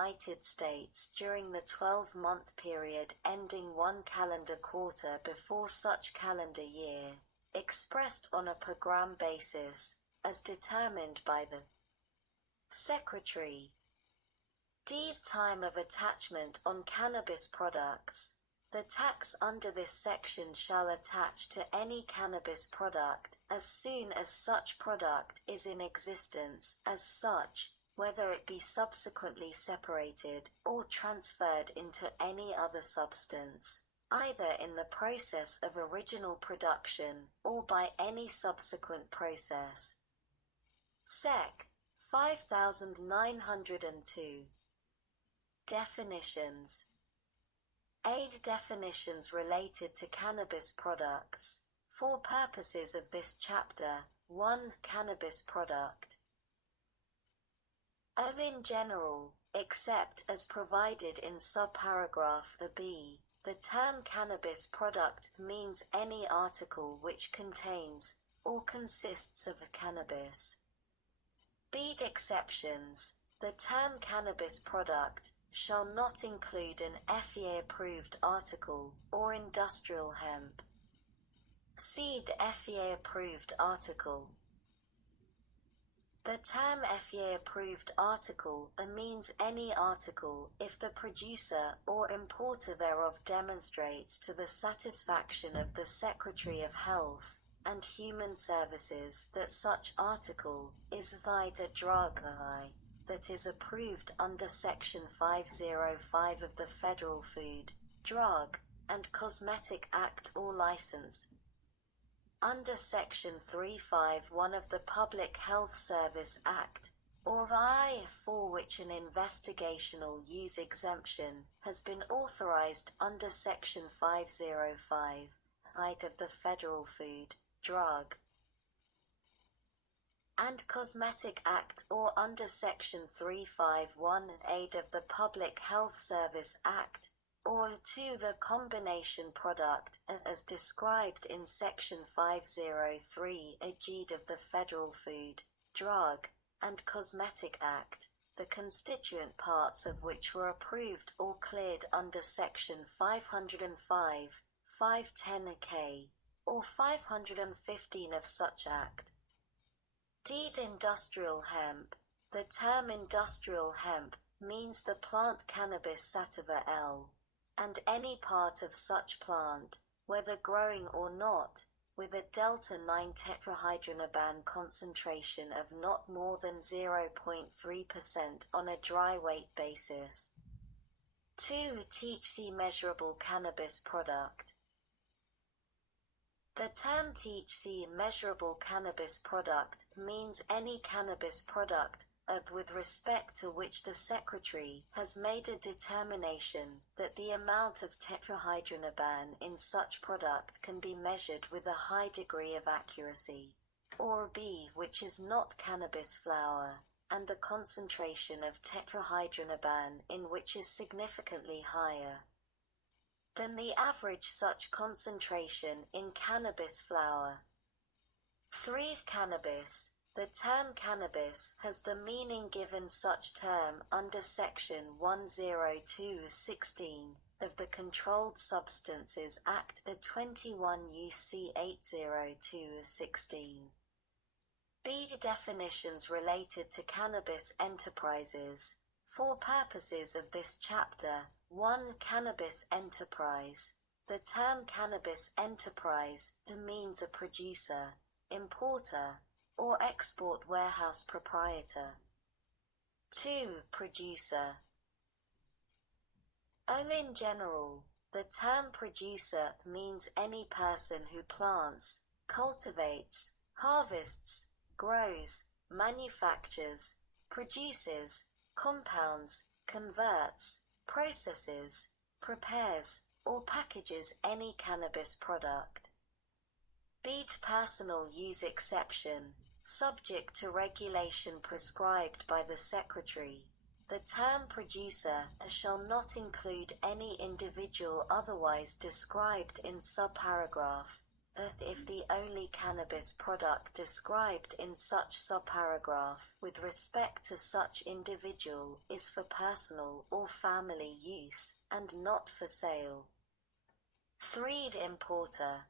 United States during the 12-month period ending one calendar quarter before such calendar year, expressed on a per gram basis, as determined by the Secretary. D. Time of attachment on cannabis products. The tax under this section shall attach to any cannabis product as soon as such product is in existence as such, whether it be subsequently separated or transferred into any other substance, either in the process of original production or by any subsequent process. Sec. 5902. Definitions. Aid definitions related to cannabis products. For purposes of this chapter, 1. Cannabis product. In general, except as provided in subparagraph B, the term cannabis product means any article which contains or consists of cannabis. B. Exceptions. The term cannabis product shall not include an FEA-approved article or industrial hemp. C. The FEA-approved article. The term FEA-approved article means any article if the producer or importer thereof demonstrates to the satisfaction of the Secretary of Health and Human Services that such article is the drug that is approved under Section 505 of the Federal Food, Drug, and Cosmetic Act or licensed under Section 351 of the Public Health Service Act, or for which an investigational use exemption has been authorized under Section 505 of the Federal Food, Drug, and Cosmetic Act or under Section 351A of the Public Health Service Act, or 2. The combination product as described in Section 503G of the Federal Food, Drug, and Cosmetic Act, the constituent parts of which were approved or cleared under Section 505, 510K, or 515 of such Act. D. Industrial hemp. The term industrial hemp means the plant Cannabis sativa L, and any part of such plant, whether growing or not, with a delta-9 tetrahydronaban concentration of not more than 0.3% on a dry weight basis. 2. THC measurable cannabis product. The term THC measurable cannabis product means any cannabis product with respect to which the Secretary has made a determination that the amount of tetrahydronaban in such product can be measured with a high degree of accuracy, or B. which is not cannabis flower, and the concentration of tetrahydronaban in which is significantly higher than the average such concentration in cannabis flower. 3. Cannabis. The term cannabis has the meaning given such term under Section 102(16) of the Controlled Substances Act of 21 U.C. 802(16). B. Definitions related to cannabis enterprises. For purposes of this chapter, 1. Cannabis enterprise. The term cannabis enterprise means a producer, importer, or export warehouse proprietor. 2. Producer. In general, the term producer means any person who plants, cultivates, harvests, grows, manufactures, produces, compounds, converts, processes, prepares, or packages any cannabis product. B. Personal use exception. Subject to regulation prescribed by the Secretary, the term producer shall not include any individual otherwise described in subparagraph if the only cannabis product described in such subparagraph with respect to such individual is for personal or family use, and not for sale. 3. Importer.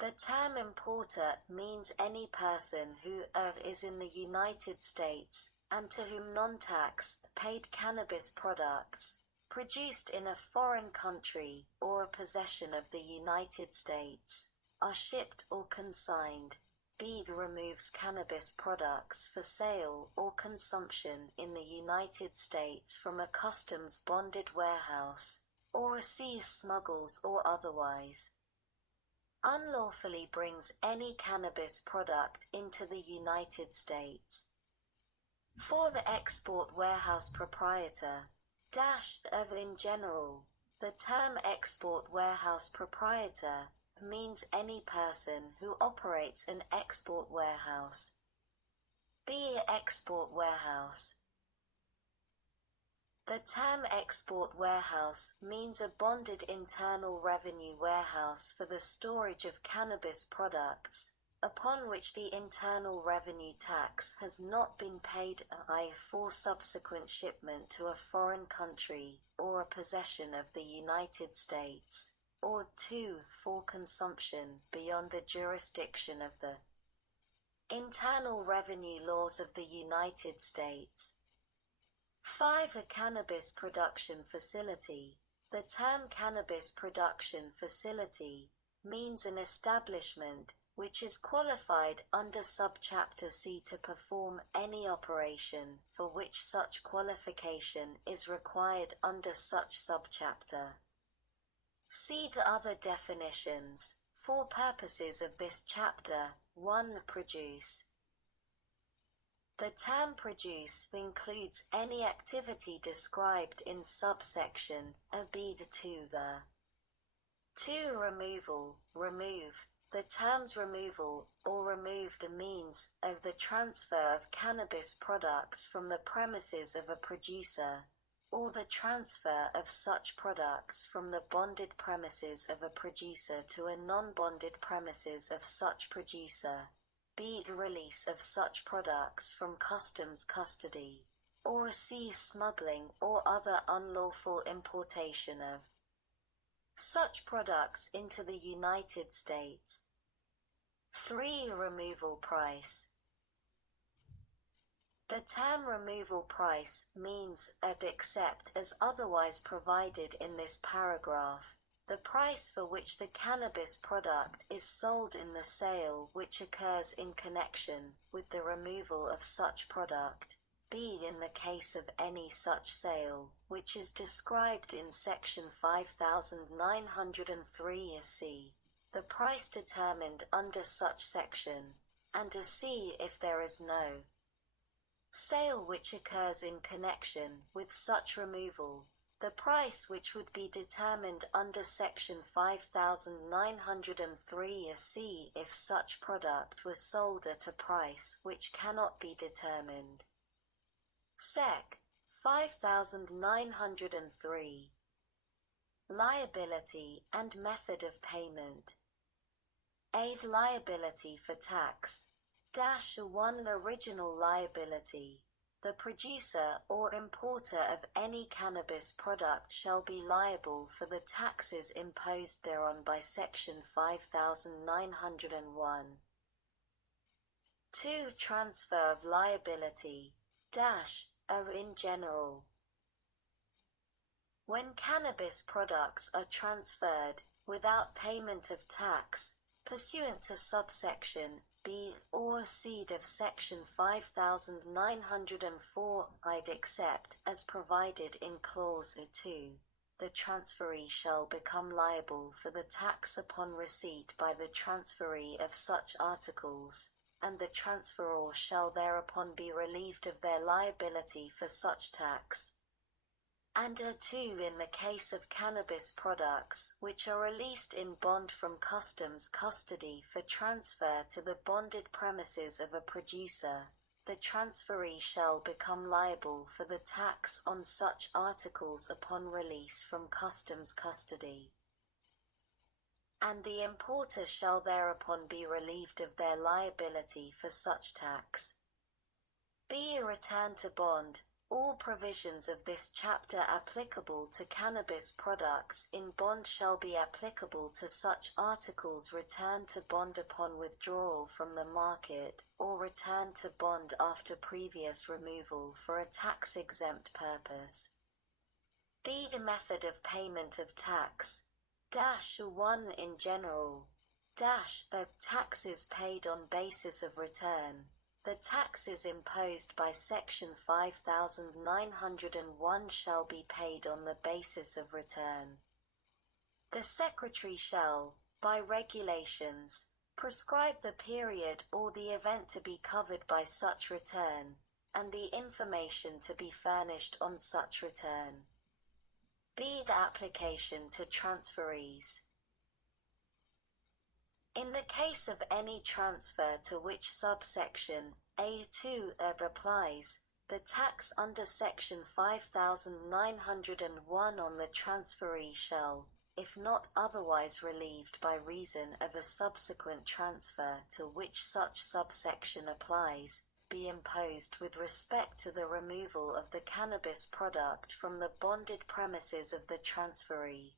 The term importer means any person who is in the United States, and to whom non-tax paid cannabis products produced in a foreign country or a possession of the United States are shipped or consigned. B. Removes cannabis products for sale or consumption in the United States from a customs bonded warehouse, or C. Smuggles or otherwise unlawfully brings any cannabis product into the United States. 4. The export warehouse proprietor. In general, the term export warehouse proprietor means any person who operates an export warehouse. B. Export warehouse. The term export warehouse means a bonded internal revenue warehouse for the storage of cannabis products, upon which the internal revenue tax has not been paid, for subsequent shipment to a foreign country or a possession of the United States, or 2. For consumption beyond the jurisdiction of the internal revenue laws of the United States. 5. A cannabis production facility. The term cannabis production facility means an establishment which is qualified under subchapter C to perform any operation for which such qualification is required under such subchapter. See the other definitions. For purposes of this chapter, 1. Produce. The term produce includes any activity described in subsection B. 2. The 2. Removal. Remove. The terms removal or removed means of the transfer of cannabis products from the premises of a producer, or the transfer of such products from the bonded premises of a producer to a non-bonded premises of such producer. B. Release of such products from customs custody, or C. Smuggling or other unlawful importation of such products into the United States. 3. Removal price. The term removal price means except as otherwise provided in this paragraph, the price for which the cannabis product is sold in the sale which occurs in connection with the removal of such product. B. In the case of any such sale, which is described in section 5903 C, the price determined under such section, and C. If there is no sale which occurs in connection with such removal, the price which would be determined under section 5903 C if such product was sold at a price which cannot be determined. Sec. 5903. Liability and method of payment. A. Liability for tax. 1. Original liability. The producer or importer of any cannabis product shall be liable for the taxes imposed thereon by section 5901. 2. Transfer of liability. In general. When cannabis products are transferred without payment of tax, pursuant to subsection B or C of section 5904, except as provided in clause 2, the transferee shall become liable for the tax upon receipt by the transferee of such articles, and the transferor shall thereupon be relieved of their liability for such tax. And 2. In the case of cannabis products which are released in bond from customs custody for transfer to the bonded premises of a producer, the transferee shall become liable for the tax on such articles upon release from customs custody. and the importer shall thereupon be relieved of their liability for such tax. B. Return to bond. All provisions of this chapter applicable to cannabis products in bond shall be applicable to such articles returned to bond upon withdrawal from the market, or returned to bond after previous removal for a tax-exempt purpose. B. The method of payment of tax. 1. In general. Of taxes paid on basis of return. The taxes imposed by Section 5901 shall be paid on the basis of return. The Secretary shall, by regulations, prescribe the period or the event to be covered by such return, and the information to be furnished on such return. B. The application to transferees. In the case of any transfer to which subsection A2 applies, the tax under Section 5901 on the transferee shall, if not otherwise relieved by reason of a subsequent transfer to which such subsection applies, be imposed with respect to the removal of the cannabis product from the bonded premises of the transferee.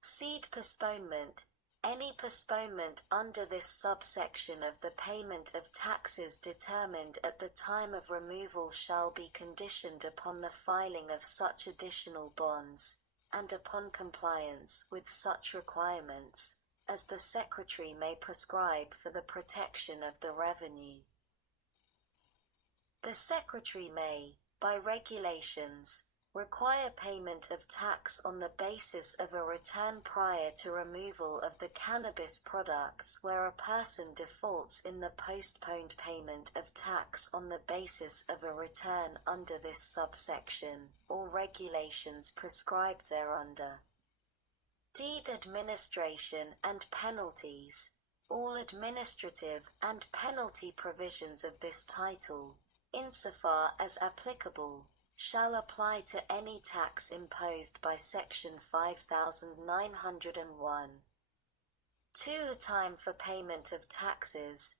Seed postponement. Any postponement under this subsection of the payment of taxes determined at the time of removal shall be conditioned upon the filing of such additional bonds, and upon compliance with such requirements, as the Secretary may prescribe for the protection of the revenue. The Secretary may, by regulations, require payment of tax on the basis of a return prior to removal of the cannabis products where a person defaults in the postponed payment of tax on the basis of a return under this subsection, or regulations prescribed thereunder. D. Administration and penalties. All administrative and penalty provisions of this title, insofar as applicable, shall apply to any tax imposed by Section 5901. 2. The time for payment of taxes,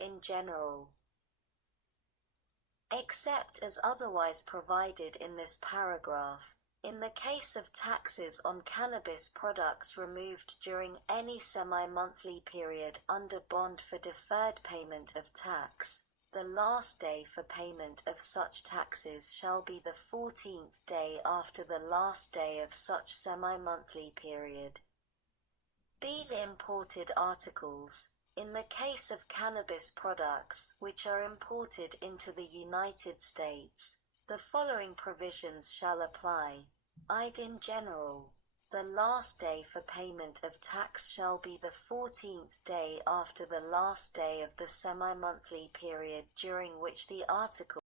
in general. Except as otherwise provided in this paragraph, in the case of taxes on cannabis products removed during any semi-monthly period under bond for deferred payment of tax, the last day for payment of such taxes shall be the 14th day after the last day of such semi-monthly period. B. The imported articles. In the case of cannabis products which are imported into the United States, the following provisions shall apply. In general. The last day for payment of tax shall be the 14th day after the last day of the semi-monthly period during which the article